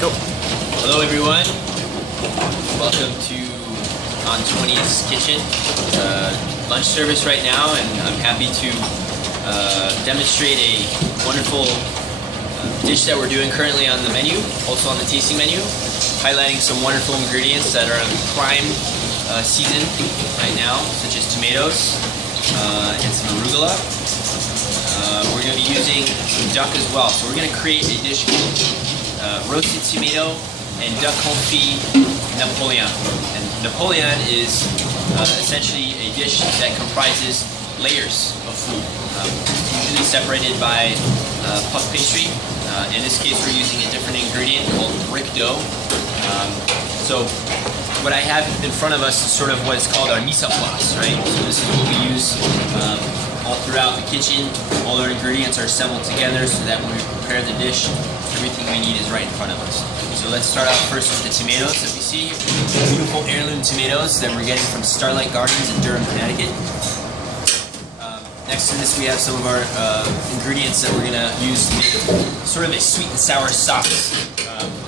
Go. Hello everyone. Welcome to On 20's Kitchen. Lunch service right now, and I'm happy to demonstrate a wonderful dish that we're doing currently on the menu, also on the tasting menu, highlighting some wonderful ingredients that are in prime season right now, such as tomatoes and some arugula. We're going to be using some duck as well. So we're going to create a dish called roasted tomato and duck confit Napoleon. And Napoleon is essentially a dish that comprises layers of food, usually separated by puff pastry. In this case, we're using a different ingredient called brick dough. So what I have in front of us is sort of what is called our mise en place, right? So this is what we use all throughout the kitchen. All our ingredients are assembled together so that when we prepare the dish, everything we need is right in front of us. So let's start out first with the tomatoes that we see. Beautiful heirloom tomatoes that we're getting from Starlight Gardens in Durham, Connecticut. Next to this we have some of our ingredients that we're going to use to make sort of a sweet and sour sauce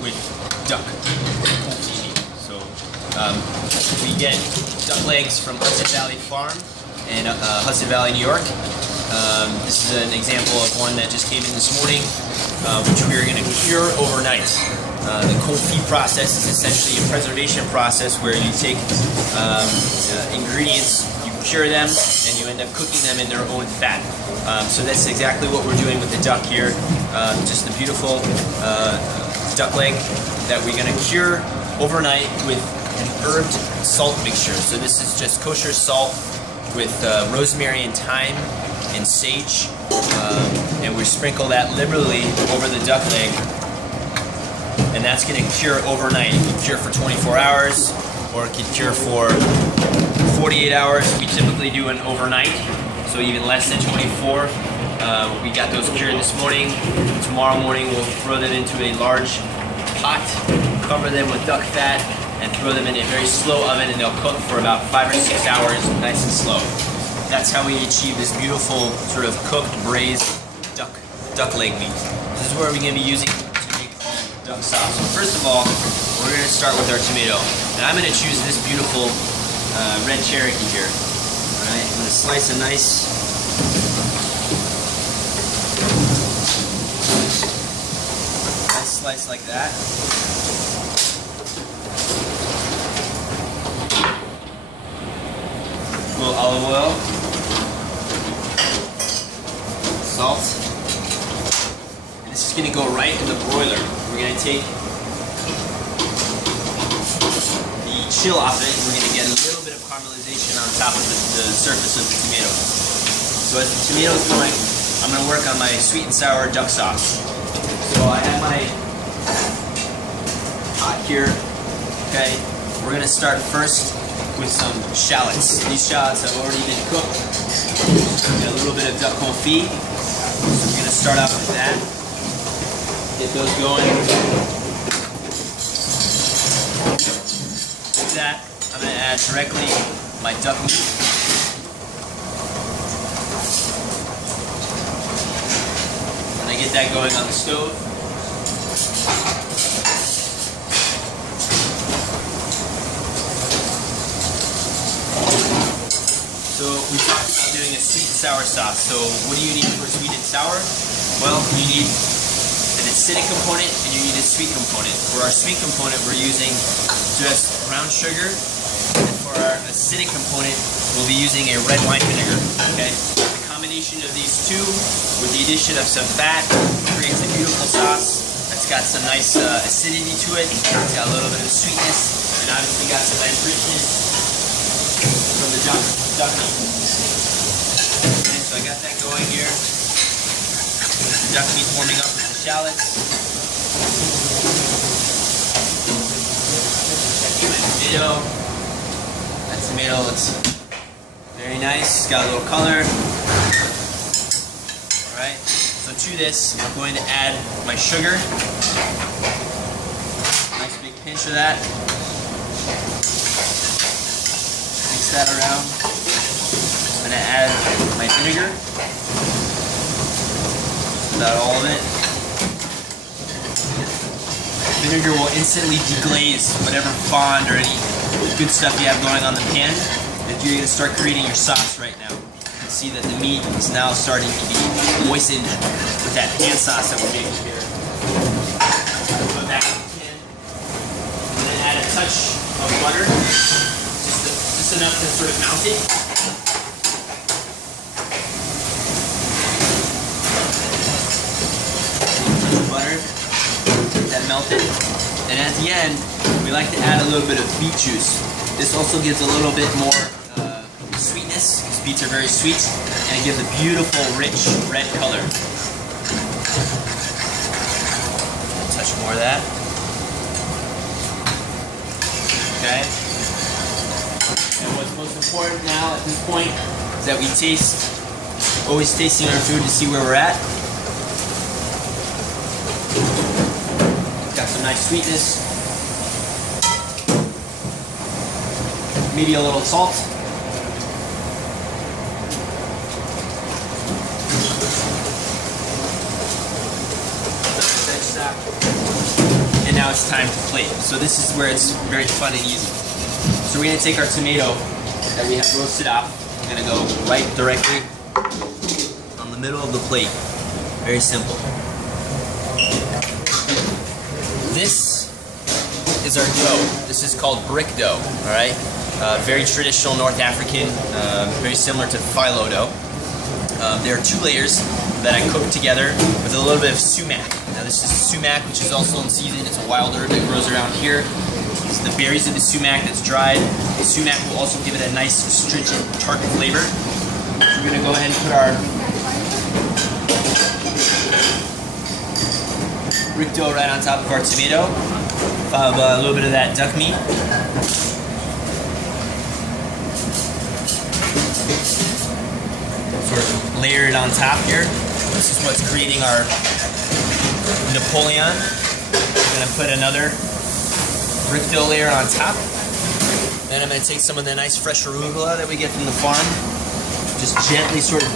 with duck. So we get duck legs from Hudson Valley Farm in Hudson Valley, New York. This is an example of one that just came in this morning, which we are going to cure overnight. The confit process is essentially a preservation process where you take ingredients, you cure them, and you end up cooking them in their own fat. So that's exactly what we're doing with the duck here. Just a beautiful duck leg that we're going to cure overnight with an herbed salt mixture. So this is just kosher salt with rosemary and thyme and sage, and we sprinkle that liberally over the duck leg, and that's going to cure overnight. It can cure for 24 hours, or it can cure for 48 hours. We typically do an overnight, so even less than 24. We got those cured this morning. Tomorrow morning we'll throw them into a large pot, cover them with duck fat, and throw them in a very slow oven, and they'll cook for about 5 or 6 hours, nice and slow. That's how we achieve this beautiful sort of cooked, braised duck leg meat. This is where we're going to be using to make duck sauce. So first of all, we're going to start with our tomato, and I'm going to choose this beautiful red Cherokee here. All right, I'm going to slice a nice slice like that. A little olive oil, salt, and this is going to go right in the broiler. We're going to take the chill off it, and we're going to get a little bit of caramelization on top of the surface of the tomatoes. So as the tomatoes going, I'm going to work on my sweet and sour duck sauce. So I have my pot here. Okay, we're going to start first with some shallots. These shallots have already been cooked. Got a little bit of duck confit. So we're going to start off with that. Get those going. With that, I'm going to add directly my duck meat. And I get that going on the stove. So we talked about doing a sweet and sour sauce. So what do you need for sweet and sour? Well, you need an acidic component and you need a sweet component. For our sweet component, we're using just brown sugar, and for our acidic component, we'll be using a red wine vinegar. Okay, the combination of these two, with the addition of some fat, creates a beautiful sauce that's got some nice acidity to it. It's got a little bit of sweetness, and obviously got some nice richness from the duck meat. Okay, so I got that going here. The duck meat warming up with the shallots. My tomato. That tomato looks very nice. It's got a little color. Alright, so to this, I'm going to add my sugar. Nice big pinch of that. Mix that around. I'm going to add my vinegar. About all of it. Vinegar will instantly deglaze whatever fond or any good stuff you have going on the pan. If you're going to start creating your sauce right now, you can see that the meat is now starting to be moistened with that pan sauce that we're making here. Put back in the pan. And then add a touch of butter, just enough to sort of melt it. Butter, get that melted, and at the end we like to add a little bit of beet juice. This also gives a little bit more sweetness, because beets are very sweet, and it gives a beautiful rich red color. A touch more of that. Okay. And what's most important now at this point is that we taste, always tasting our food to see where we're at. Got some nice sweetness. Maybe a little salt. And now it's time to plate. So this is where it's very fun and easy. So we're going to take our tomato that we have roasted off. We're going to go right directly on the middle of the plate. Very simple. This is our dough. This is called brick dough, all right? Very traditional North African, very similar to phyllo dough. There are 2 layers that I cook together with a little bit of sumac. Now this is sumac, which is also in season. It's a wild herb that grows around here. It's the berries of the sumac that's dried. The sumac will also give it a nice astringent, tart flavor. So we're going to go ahead and put our brick dough right on top of our tomato. Followed by a little bit of that duck meat. Sort of layer it on top here. This is what's creating our Napoleon. I'm going to put another brick dough layer on top. Then I'm going to take some of the nice fresh arugula that we get from the farm. Just gently sort of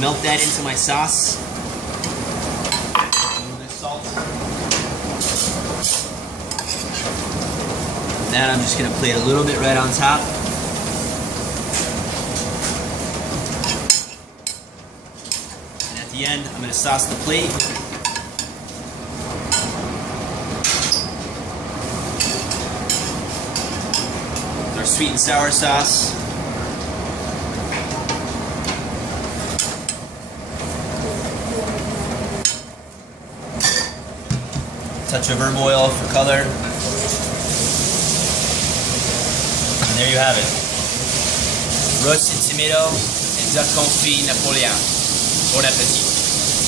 melt that into my sauce. Then I'm just going to plate a little bit right on top. And at the end, I'm going to sauce the plate. With our sweet and sour sauce. Touch of herb oil for color. And there you have it. Roasted tomato and duck confit Napoleon. Bon appétit.